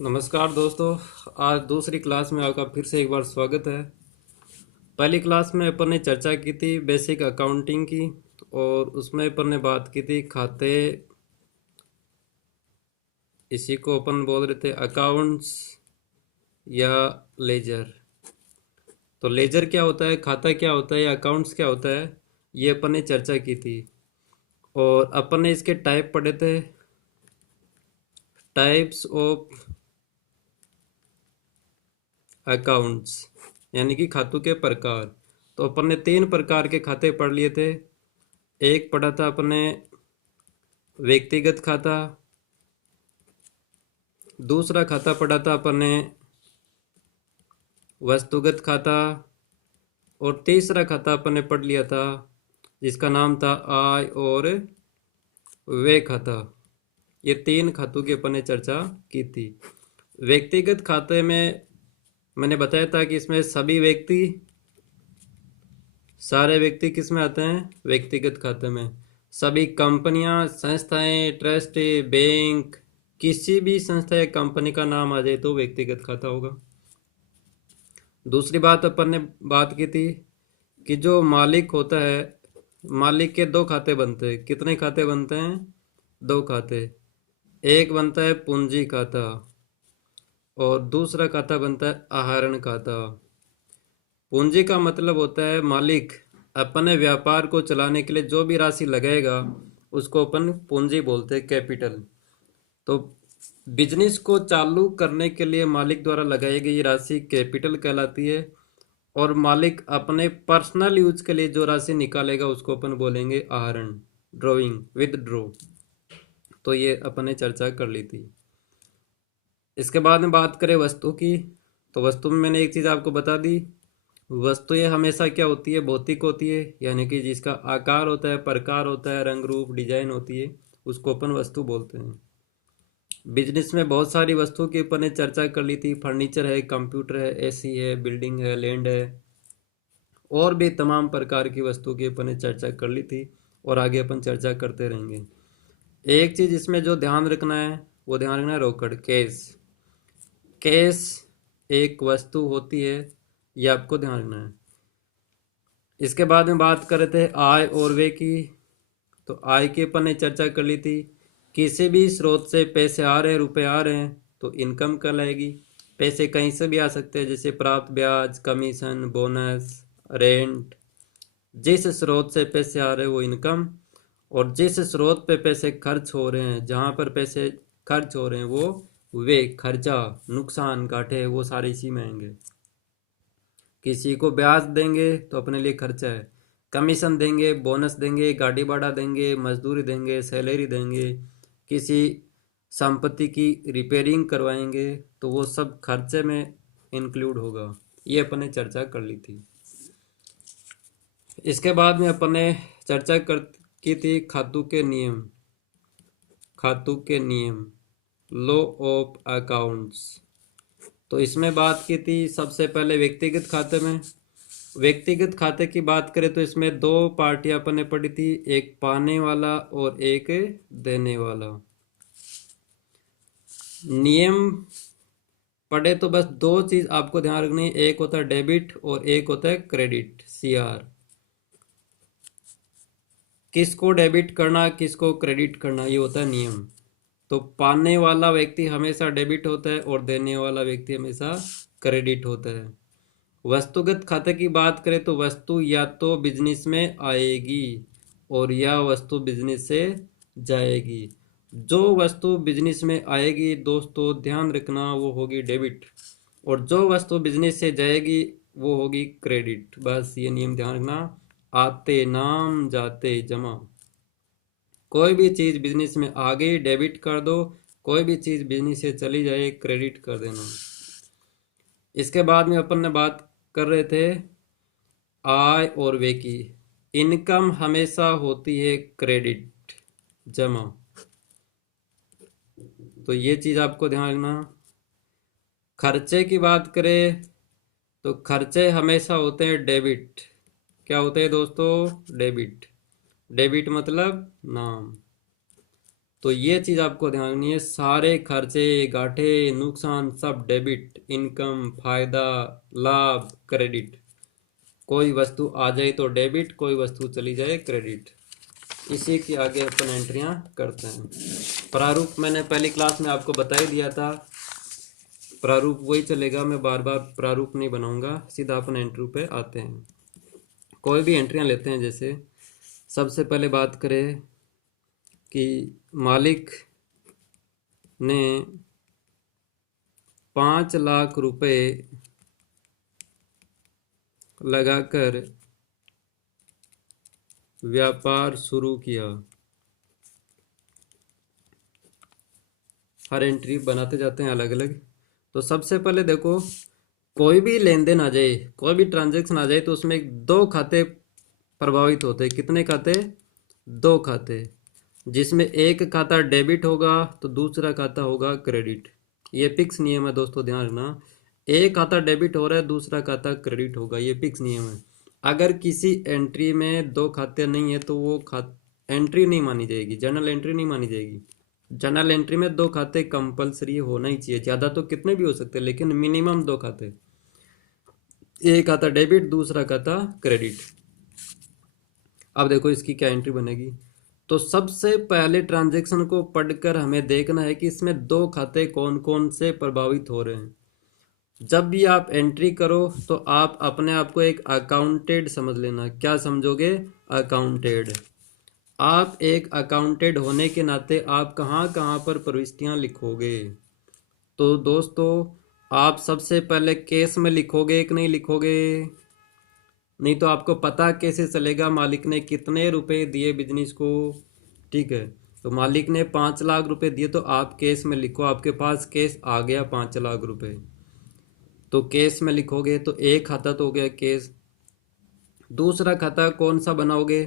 नमस्कार दोस्तों। आज दूसरी क्लास में आपका फिर से एक बार स्वागत है। पहली क्लास में अपन ने चर्चा की थी बेसिक अकाउंटिंग की, और उसमें अपन ने बात की थी खाते। इसी को अपन बोल रहे थे अकाउंट्स या लेजर। तो लेजर क्या होता है, खाता क्या होता है, या अकाउंट्स क्या होता है, ये अपन ने चर्चा की थी। और अपन ने इसके टाइप पढ़े थे, टाइप्स ऑफ अकाउंट्स, यानी कि खातों के प्रकार। तो अपन ने 3 प्रकार के खाते पढ़ लिए थे। एक पढ़ा था अपने व्यक्तिगत खाता, दूसरा खाता पढ़ा था अपन ने वस्तुगत खाता, और तीसरा खाता अपन ने पढ़ लिया था जिसका नाम था आय और व्यय खाता। ये 3 खातों की अपन ने चर्चा की थी। व्यक्तिगत खाते में मैंने बताया था कि इसमें सभी व्यक्ति, सारे व्यक्ति किस में आते हैं, व्यक्तिगत खाते में। सभी कंपनियां, संस्थाएं, ट्रस्ट, बैंक, किसी भी संस्था या कंपनी का नाम आ जाए तो व्यक्तिगत खाता होगा। दूसरी बात अपन ने बात की थी कि जो मालिक होता है, मालिक के 2 खाते बनते हैं। कितने खाते बनते हैं? 2 खाते। एक बनता है पूंजी खाता और दूसरा खाता बनता है आहरण खाता। पूंजी का मतलब होता है मालिक अपने व्यापार को चलाने के लिए जो भी राशि लगाएगा उसको अपन पूंजी बोलते हैं, कैपिटल। तो बिजनेस को चालू करने के लिए मालिक द्वारा लगाई गई राशि कैपिटल कहलाती है, और मालिक अपने पर्सनल यूज के लिए जो राशि निकालेगा उसको अपन बोलेंगे आहरण, ड्रॉइंग, विदड्रॉ। तो ये अपन ने चर्चा कर ली थी। इसके बाद में बात करें वस्तु की, तो वस्तु में मैंने एक चीज़ आपको बता दी। वस्तु ये हमेशा क्या होती है, भौतिक होती है, यानी कि जिसका आकार होता है, प्रकार होता है, रंग रूप डिजाइन होती है, उसको अपन वस्तु बोलते हैं। बिजनेस में बहुत सारी वस्तुओं की अपन ने चर्चा कर ली थी। फर्नीचर है, कंप्यूटर है, एसी है, बिल्डिंग है, लैंड है, और भी तमाम प्रकार की वस्तुओं की अपन ने चर्चा कर ली थी, और आगे अपन चर्चा करते रहेंगे। एक चीज़ इसमें जो ध्यान रखना है, वो ध्यान रखना है रोकड़, कैश। कैश एक वस्तु होती है, ये आपको ध्यान रखना है। इसके बाद में बात कर रहे थे आय और व्यय की। तो आय की अपन ने चर्चा कर ली थी। किसी भी स्रोत से पैसे आ रहे हैं, रुपए आ रहे हैं, तो इनकम कहलाएगी। पैसे कहीं से भी आ सकते हैं, जैसे प्राप्त ब्याज, कमीशन, बोनस, रेंट। जिस स्रोत से पैसे आ रहे हैं वो इनकम, और जिस स्रोत पे पैसे खर्च हो रहे हैं, जहाँ पर पैसे खर्च हो रहे हैं, वो वे खर्चा, नुकसान, घाटे, वो सारे इसी में आएंगे। किसी को ब्याज देंगे तो अपने लिए खर्चा है, कमीशन देंगे, बोनस देंगे, गाड़ी भाड़ा देंगे, मजदूरी देंगे, सैलरी देंगे, किसी संपत्ति की रिपेयरिंग करवाएंगे, तो वो सब खर्चे में इंक्लूड होगा। ये अपन ने चर्चा कर ली थी। इसके बाद में अपन ने चर्चा कर की थी खातों के नियम। खातों के नियम, लॉ ऑफ अकाउंट्स। तो इसमें बात की थी सबसे पहले व्यक्तिगत खाते में। व्यक्तिगत खाते की बात करें तो इसमें 2 पार्टियां अपन ने पढ़ी थी, एक पाने वाला और एक देने वाला। नियम पढ़े तो बस 2 चीज आपको ध्यान रखनी है, एक होता है डेबिट और एक होता है क्रेडिट, सीआर। किसको डेबिट करना, किसको क्रेडिट करना, ये होता है नियम। तो पाने वाला व्यक्ति हमेशा डेबिट होता है और देने वाला व्यक्ति हमेशा क्रेडिट होता है। वस्तुगत खाते की बात करें तो वस्तु या तो बिजनेस में आएगी और या वस्तु बिजनेस से जाएगी। जो वस्तु बिजनेस में आएगी दोस्तों ध्यान रखना, वो होगी डेबिट, और जो वस्तु बिजनेस से जाएगी वो होगी क्रेडिट। बस ये नियम ध्यान रखना। आते नाम जाते जमा। कोई भी चीज बिजनेस में आ गई डेबिट कर दो, कोई भी चीज बिजनेस से चली जाए क्रेडिट कर देना। इसके बाद में अपन ने बात कर रहे थे आय और व्यय की। इनकम हमेशा होती है क्रेडिट, जमा। तो ये चीज आपको ध्यान रखना। खर्चे की बात करें तो खर्चे हमेशा होते हैं डेबिट। क्या होते हैं दोस्तों? डेबिट। डेबिट मतलब नाम। तो ये चीज आपको ध्यान रखनी है, सारे खर्चे घाटे नुकसान सब डेबिट, इनकम फायदा लाभ क्रेडिट। कोई वस्तु आ जाए तो डेबिट, कोई वस्तु चली जाए क्रेडिट। इसी के आगे अपन एंट्रियां करते हैं। प्रारूप मैंने पहली क्लास में आपको बता ही दिया था, प्रारूप वही चलेगा, मैं बार बार प्रारूप नहीं बनाऊंगा, सीधा अपन एंट्री पे आते हैं। कोई भी एंट्रियां लेते हैं, जैसे सबसे पहले बात करें कि मालिक ने 5 लाख रुपए लगाकर व्यापार शुरू किया। हर एंट्री बनाते जाते हैं अलग अलग। तो सबसे पहले देखो, कोई भी लेन देन आ जाए, कोई भी ट्रांजैक्शन आ जाए, तो उसमें दो खाते प्रभावित होते हैं। कितने खाते? दो खाते, जिसमें एक खाता डेबिट होगा तो दूसरा खाता होगा क्रेडिट। ये फिक्स नियम है दोस्तों, ध्यान रखना। एक खाता डेबिट हो रहा है, दूसरा खाता क्रेडिट होगा, ये फिक्स नियम है। अगर किसी एंट्री में दो खाते नहीं है तो वो एंट्री नहीं मानी जाएगी, जर्नल एंट्री नहीं मानी जाएगी। जर्नल एंट्री में दो खाते कंपलसरी होना ही चाहिए, ज़्यादा तो कितने भी हो सकते हैं, लेकिन मिनिमम दो खाते। एक खाता डेबिट, दूसरा खाता क्रेडिट। अब देखो इसकी क्या एंट्री बनेगी। तो सबसे पहले ट्रांजैक्शन को पढ़कर हमें देखना है कि इसमें दो खाते कौन कौन से प्रभावित हो रहे हैं। जब भी आप एंट्री करो तो आप अपने आप को एक अकाउंटेड समझ लेना। क्या समझोगे? अकाउंटेड। आप एक अकाउंटेड होने के नाते आप कहाँ कहाँ पर प्रविष्टियाँ लिखोगे। तो दोस्तों, आप सबसे पहले केस में लिखोगे कि नहीं लिखोगे? नहीं तो आपको पता कैसे चलेगा मालिक ने कितने रुपए दिए बिजनेस को? ठीक है, तो मालिक ने 5 लाख रुपए दिए, तो आप केस में लिखो, आपके पास केस आ गया 5 लाख रुपए। तो केस में लिखोगे तो एक खाता तो हो गया केस। दूसरा खाता कौन सा बनाओगे?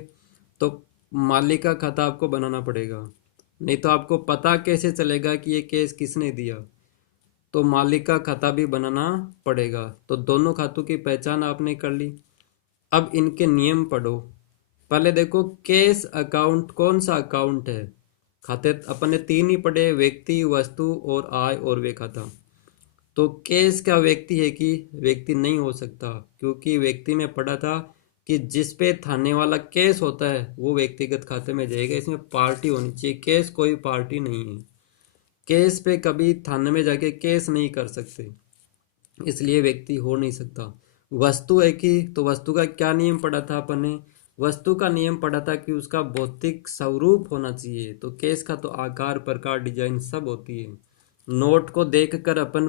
तो मालिक का खाता आपको बनाना पड़ेगा। नहीं तो आपको पता कैसे चलेगा कि ये केस किसने दिया? तो मालिक का खाता भी बनाना पड़ेगा। तो दोनों खातों की पहचान आपने कर ली। अब इनके नियम पढ़ो। पहले देखो, केस अकाउंट कौन सा अकाउंट है? खाते अपन ने तीन ही पढ़े, व्यक्ति, वस्तु और आय और व्यय खाता। तो केस क्या व्यक्ति है कि? व्यक्ति नहीं हो सकता, क्योंकि व्यक्ति में पढ़ा था कि जिस पे थाने वाला केस होता है वो व्यक्तिगत खाते में जाएगा, इसमें पार्टी होनी चाहिए। केस कोई पार्टी नहीं है, केस पे कभी थाने में जाके केस नहीं कर सकते, इसलिए व्यक्ति हो नहीं सकता। वस्तु है कि? तो वस्तु का क्या नियम पढ़ा था अपन ने? वस्तु का नियम पढ़ा था कि उसका भौतिक स्वरूप होना चाहिए। तो केस का तो आकार प्रकार डिजाइन सब होती है। नोट को देखकर अपन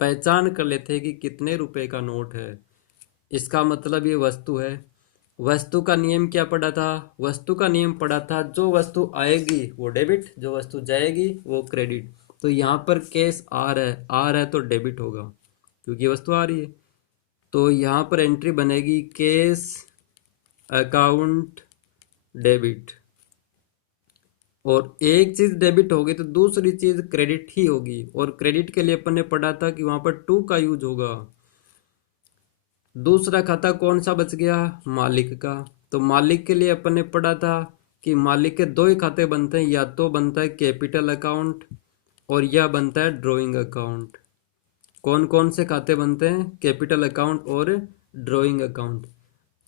पहचान कर लेते हैं कि कितने रुपए का नोट है, इसका मतलब ये वस्तु है। वस्तु का नियम क्या पढ़ा था? वस्तु का नियम पढ़ा था, जो वस्तु आएगी वो डेबिट, जो वस्तु जाएगी वो क्रेडिट। तो यहाँ पर केस आ रहा है, आ रहा है तो डेबिट होगा, क्योंकि वस्तु आ रही है। तो यहाँ पर एंट्री बनेगी केस अकाउंट डेबिट। और एक चीज डेबिट होगी तो दूसरी चीज क्रेडिट ही होगी। और क्रेडिट के लिए अपन ने पढ़ा था कि वहां पर टू का यूज होगा। दूसरा खाता कौन सा बच गया? मालिक का। तो मालिक के लिए अपन ने पढ़ा था कि मालिक के दो ही खाते बनते हैं, या तो बनता है कैपिटल अकाउंट और या बनता है ड्रॉइंग अकाउंट। कौन कौन से खाते बनते हैं? कैपिटल अकाउंट और ड्रॉइंग अकाउंट।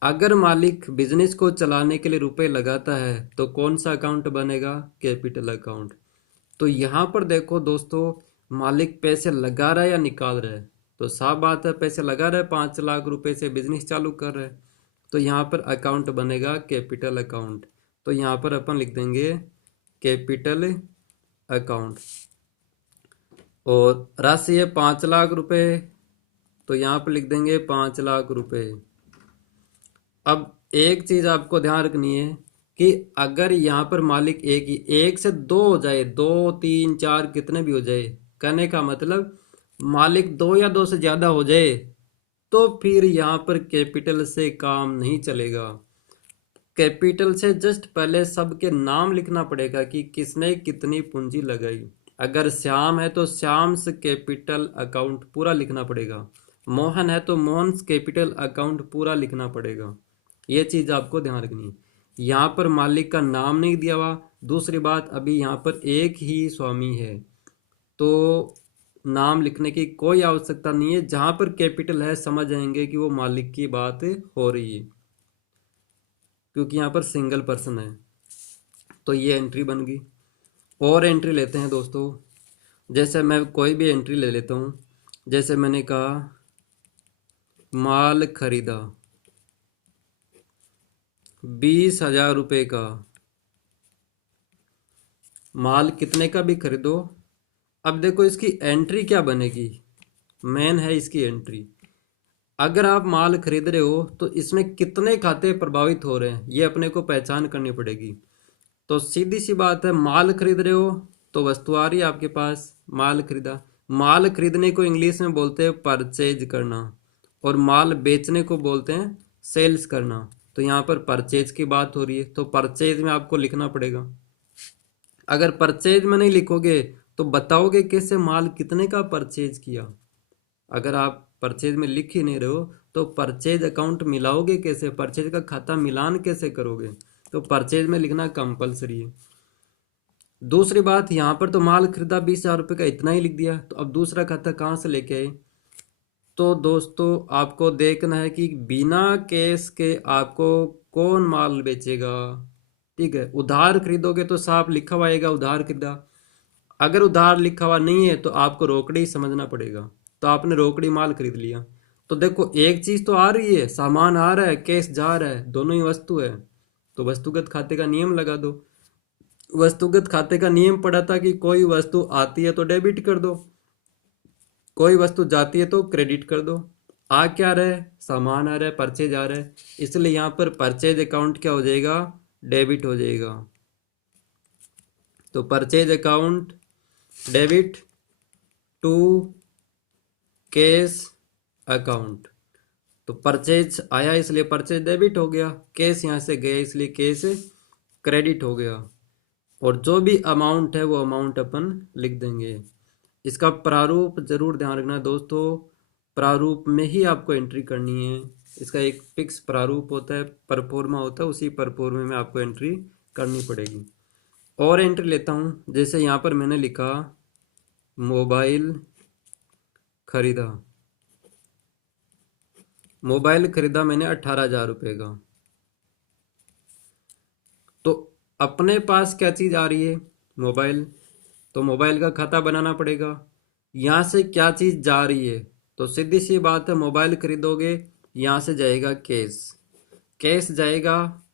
अगर मालिक बिजनेस को चलाने के लिए रुपए लगाता है तो कौन सा अकाउंट बनेगा? Capital account. तो यहाँ पर देखो दोस्तों, मालिक पैसे लगा रहा है या निकाल रहा है? तो साफ बात है, पैसे लगा रहा है, 5 लाख रुपए से बिजनेस चालू कर रहा है। तो यहाँ पर अकाउंट बनेगा कैपिटल अकाउंट। तो यहाँ पर अपन लिख देंगे कैपिटल अकाउंट। और राशि है 5 लाख रुपए, तो यहाँ पर लिख देंगे 5 लाख रुपए। अब एक चीज आपको ध्यान रखनी है कि अगर यहाँ पर मालिक एक से दो हो जाए, दो तीन चार कितने भी हो जाए, कहने का मतलब मालिक दो या दो से ज्यादा हो जाए, तो फिर यहाँ पर कैपिटल से काम नहीं चलेगा। कैपिटल से जस्ट पहले सबके नाम लिखना पड़ेगा कि किसने कितनी पूंजी लगाई। अगर श्याम है तो श्याम्स कैपिटल अकाउंट पूरा लिखना पड़ेगा। मोहन है तो मोहन्स कैपिटल अकाउंट पूरा लिखना पड़ेगा। ये चीज आपको ध्यान रखनी है। यहाँ पर मालिक का नाम नहीं दिया हुआ, दूसरी बात, अभी यहाँ पर एक ही स्वामी है, तो नाम लिखने की कोई आवश्यकता नहीं है। जहाँ पर कैपिटल है समझ जाएंगे कि वो मालिक की बात हो रही है, क्योंकि यहाँ पर सिंगल पर्सन है। तो ये एंट्री बन गई। और एंट्री लेते हैं दोस्तों। जैसे मैं कोई भी एंट्री ले लेता हूँ। जैसे मैंने कहा माल खरीदा 20,000 रुपये का। माल कितने का भी खरीदो। अब देखो इसकी एंट्री क्या बनेगी, मेन है इसकी एंट्री। अगर आप माल खरीद रहे हो तो इसमें कितने खाते प्रभावित हो रहे हैं ये अपने को पहचान करनी पड़ेगी। तो सीधी सी बात है, माल खरीद रहे हो तो वस्तु आ रही है आपके पास, माल खरीदा। माल खरीदने को इंग्लिश में बोलते हैं परचेज करना, और माल बेचने को बोलते हैं सेल्स करना। तो यहाँ पर परचेज की बात हो रही है, तो परचेज में आपको लिखना पड़ेगा। अगर परचेज में नहीं लिखोगे तो बताओगे कैसे माल कितने का परचेज किया। अगर आप परचेज में लिख ही नहीं रहे हो तो परचेज अकाउंट मिलाओगे कैसे, परचेज का खाता मिलान कैसे करोगे। तो परचेज में लिखना कंपलसरी है। दूसरी बात, यहाँ पर तो माल खरीदा 20,000 रुपये का, इतना ही लिख दिया, तो अब दूसरा खाता कहाँ से लेके आए। तो दोस्तों आपको देखना है कि बिना कैश के आपको कौन माल बेचेगा। ठीक है, उधार खरीदोगे तो साफ लिखा हुआ आएगा उधार खरीदा। अगर उधार लिखा हुआ नहीं है तो आपको रोकड़ी समझना पड़ेगा। तो आपने रोकड़ी माल खरीद लिया, तो देखो एक चीज तो आ रही है, सामान आ रहा है, कैश जा रहा है, दोनों ही वस्तु है। तो वस्तुगत खाते का नियम लगा दो। वस्तुगत खाते का नियम पड़ा था कि कोई वस्तु आती है तो डेबिट कर दो, कोई वस्तु जाती है तो क्रेडिट कर दो। आ क्या रहा है, सामान आ रहा है, परचेज आ रहा है, इसलिए यहाँ पर परचेज अकाउंट क्या हो जाएगा, डेबिट हो जाएगा। तो purchase account debit to cash account. तो परचेज आया इसलिए परचेज डेबिट हो गया, कैश यहाँ से गया इसलिए कैश क्रेडिट हो गया। और जो भी अमाउंट है वो अमाउंट अपन लिख देंगे। इसका प्रारूप जरूर ध्यान रखना दोस्तों, प्रारूप में ही आपको एंट्री करनी है। इसका एक फिक्स प्रारूप होता है, परफॉर्मा होता है, उसी परफॉर्मे में आपको एंट्री करनी पड़ेगी। और एंट्री लेता हूँ। जैसे यहाँ पर मैंने लिखा मोबाइल खरीदा। मोबाइल खरीदा मैंने 18,000 रुपये का। तो अपने पास क्या चीज़ आ रही है, मोबाइल। तो मोबाइल का खाता बनाना पड़ेगा। यहाँ से क्या चीज़ जा रही है, तो सीधी सी बात है, मोबाइल खरीदोगे यहाँ से जाएगा कैश, कैश जाएगा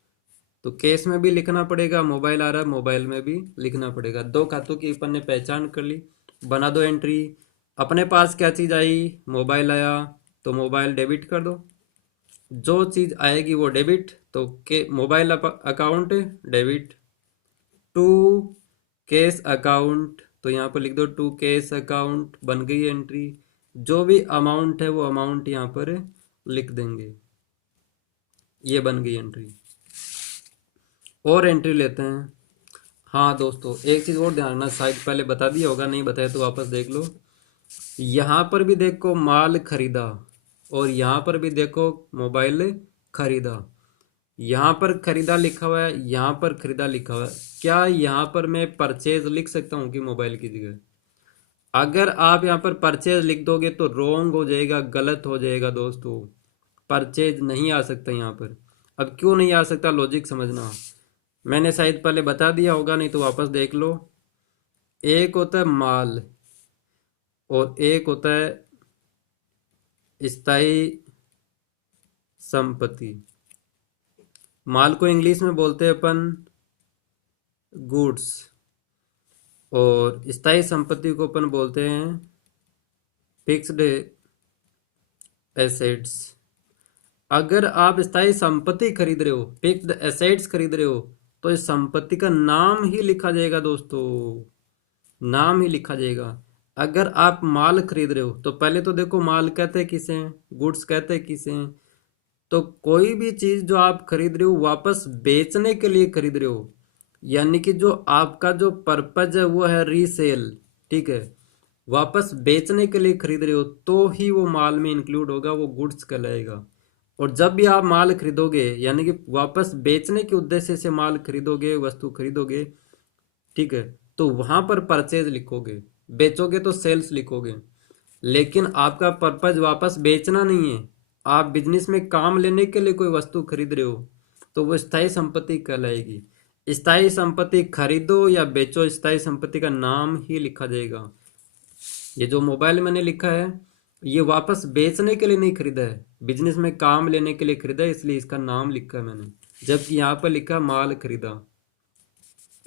तो कैश में भी लिखना पड़ेगा, मोबाइल आ रहा है मोबाइल में भी लिखना पड़ेगा। दो खातों की अपन ने पहचान कर ली, बना दो एंट्री। अपने पास क्या चीज़ आई, मोबाइल आया, तो मोबाइल डेबिट कर दो। जो चीज़ आएगी वो डेबिट, तो के mobile account debit to cash account, तो यहाँ पर लिख दो टू कैश अकाउंट, बन गई एंट्री। जो भी अमाउंट है वो अमाउंट यहाँ पर लिख देंगे, ये बन गई एंट्री। और एंट्री लेते हैं। हाँ दोस्तों एक चीज़ और ध्यान रखना, शायद पहले बता दिया होगा, नहीं बताया तो वापस देख लो। यहाँ पर भी देखो माल खरीदा, और यहाँ पर भी देखो मोबाइल खरीदा। यहाँ पर खरीदा लिखा हुआ है, यहाँ पर खरीदा लिखा हुआ है। क्या यहाँ पर मैं परचेज लिख सकता हूँ कि मोबाइल की जगह। अगर आप यहाँ पर परचेज लिख दोगे तो रॉन्ग हो जाएगा, गलत हो जाएगा दोस्तों। परचेज नहीं आ सकता यहाँ पर। अब क्यों नहीं आ सकता, लॉजिक समझना। मैंने शायद पहले बता दिया होगा, नहीं तो वापस देख लो। एक होता है माल और एक होता है स्थायी संपत्ति। माल को इंग्लिश में बोलते हैं अपन गुड्स, और स्थायी संपत्ति को अपन बोलते हैं फिक्स्ड एसेट्स। अगर आप स्थायी संपत्ति खरीद रहे हो, फिक्स्ड एसेट्स खरीद रहे हो, तो इस संपत्ति का नाम ही लिखा जाएगा दोस्तों, नाम ही लिखा जाएगा। अगर आप माल खरीद रहे हो तो पहले तो देखो माल कहते हैं किसे हैं, गुड्स कहते हैं किसे हैं। तो कोई भी चीज जो आप खरीद रहे हो वापस बेचने के लिए खरीद रहे हो, यानी कि जो आपका जो पर्पज है वो है रीसेल, ठीक है, वापस बेचने के लिए खरीद रहे हो तो ही वो माल में इंक्लूड होगा, वो गुड्स कहलाएगा। और जब भी आप माल खरीदोगे यानी कि वापस बेचने के उद्देश्य से माल खरीदोगे, वस्तु खरीदोगे, ठीक है, तो वहां पर परचेज लिखोगे, बेचोगे तो सेल्स लिखोगे। लेकिन आपका पर्पज वापस बेचना नहीं है, आप बिजनेस में काम लेने के लिए कोई वस्तु खरीद रहे हो, तो वो स्थायी संपत्ति कहलाएगी। स्थायी संपत्ति खरीदो या बेचो, स्थायी संपत्ति का नाम ही लिखा जाएगा। ये जो मोबाइल मैंने लिखा है, ये वापस बेचने के लिए नहीं खरीदा है, बिजनेस में काम लेने के लिए खरीदा है, इसलिए इसका नाम लिखा है मैंने। जबकि यहाँ पर लिखा माल खरीदा,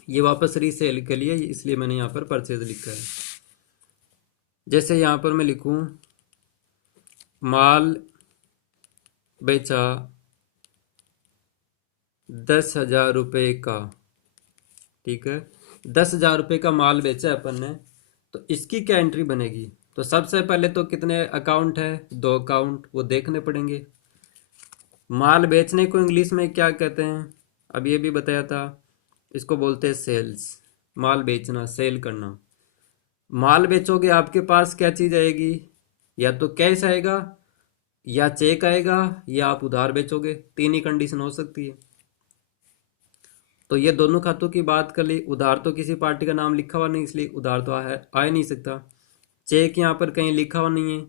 ये वापस रीसेल के लिए, इसलिए मैंने यहाँ पर परचेज लिखा है। जैसे यहाँ पर मैं लिखूं माल बेचा 10,000 रुपये का, ठीक है, 10,000 रुपये का माल बेचा अपन ने, तो इसकी क्या एंट्री बनेगी? तो सबसे पहले तो कितने अकाउंट है, 2 अकाउंट, वो देखने पड़ेंगे। माल बेचने को इंग्लिश में क्या कहते हैं, अब ये भी बताया था, इसको बोलते हैं सेल्स। माल बेचना, सेल करना। माल बेचोगे आपके पास क्या चीज़ आएगी, या तो कैश आएगा, या चेक आएगा, या आप उधार बेचोगे, 3 ही कंडीशन हो सकती है। तो ये दोनों खातों की बात कर ली। उधार तो किसी पार्टी का नाम लिखा हुआ नहीं, इसलिए उधार तो आ ही नहीं सकता। चेक यहाँ पर कहीं लिखा हुआ नहीं है,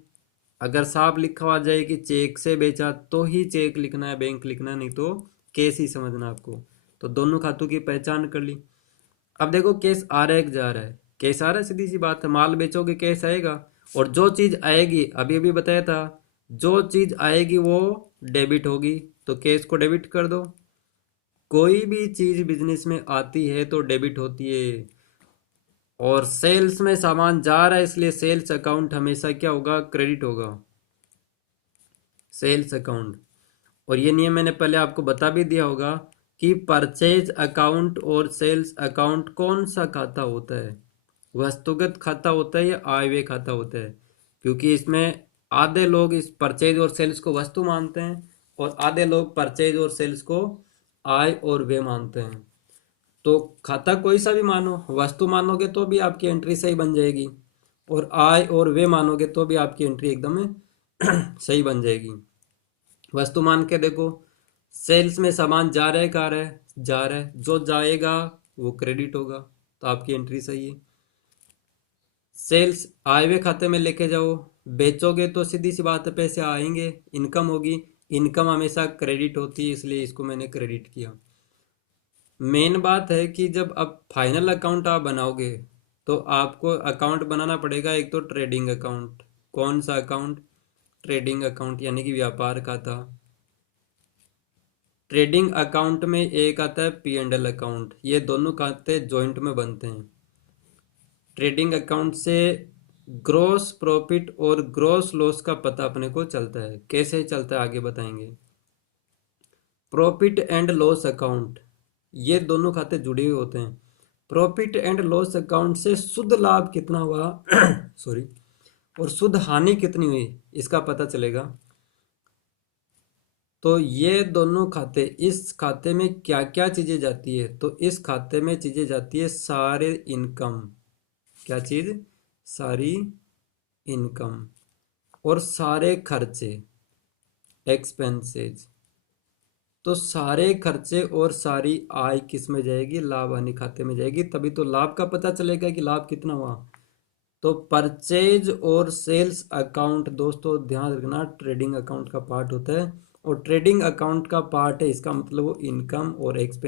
अगर साफ लिखा हुआ जाए कि चेक से बेचा तो ही चेक लिखना है, बैंक लिखना है, नहीं तो केस ही समझना आपको। तो दोनों खातों की पहचान कर ली। अब देखो केस आ रहा है कि जा रहा है, केस आ रहा है, सीधी सी बात है, माल बेचोगे केस आएगा। और जो चीज़ आएगी, अभी अभी बताया था, जो चीज़ आएगी वो डेबिट होगी, तो केस को डेबिट कर दो। कोई भी चीज़ बिजनेस में आती है तो डेबिट होती है। और सेल्स में सामान जा रहा है, इसलिए सेल्स अकाउंट हमेशा क्या होगा, क्रेडिट होगा, सेल्स अकाउंट। और ये नियम मैंने पहले आपको बता भी दिया होगा कि परचेज अकाउंट और सेल्स अकाउंट कौन सा खाता होता है, वस्तुगत खाता होता है या आयव्यय खाता होता है। क्योंकि इसमें आधे लोग इस परचेज और सेल्स को वस्तु मानते हैं, और आधे लोग परचेज और सेल्स को आय और व्यय मानते हैं। तो खाता कोई सा भी मानो, वस्तु मानोगे तो भी आपकी एंट्री सही बन जाएगी, और आय और व्यय मानोगे तो भी आपकी एंट्री एकदम सही बन जाएगी। वस्तु मान के देखो, सेल्स में सामान जा रहा है, कहाँ रहा है, जा रहा है, जो जाएगा वो क्रेडिट होगा, तो आपकी एंट्री सही है। सेल्स आय व्यय खाते में लेके जाओ, बेचोगे तो सीधी सी बात है, पैसे आएंगे, इनकम होगी, इनकम हमेशा क्रेडिट होती है, इसलिए इसको मैंने क्रेडिट किया। मेन बात है कि जब अब फाइनल अकाउंट आप बनाओगे, तो आपको अकाउंट बनाना पड़ेगा, एक तो ट्रेडिंग अकाउंट। कौन सा अकाउंट? ट्रेडिंग अकाउंट, यानी कि व्यापार खाता। ट्रेडिंग अकाउंट में एक आता है P&L अकाउंट, ये दोनों खाते जॉइंट में बनते हैं। ट्रेडिंग अकाउंट से ग्रॉस प्रॉफिट और ग्रॉस लॉस का पता अपने को चलता है। कैसे चलता है आगे बताएंगे। प्रॉफिट एंड लॉस अकाउंट, ये दोनों खाते जुड़े हुए होते हैं। प्रॉफिट एंड लॉस अकाउंट से शुद्ध लाभ कितना हुआ सॉरी, और शुद्ध हानि कितनी हुई, इसका पता चलेगा। तो ये दोनों खाते, इस खाते में क्या क्या चीज़ें जाती है, तो इस खाते में चीज़ें जाती है सारे इनकम। क्या चीज़? सारी इनकम। और सारे खर्चे, एक्सपेंसेस। तो सारे खर्चे और सारी आय किस में जाएगी, लाभ हानि खाते में जाएगी, तभी तो लाभ का पता चलेगा कि लाभ कितना हुआ। तो परचेज और सेल्स अकाउंट दोस्तों ध्यान रखना, ट्रेडिंग अकाउंट का पार्ट होता है, और ट्रेडिंग अकाउंट का पार्ट है, इसका मतलब वो इनकम और एक्सपेंस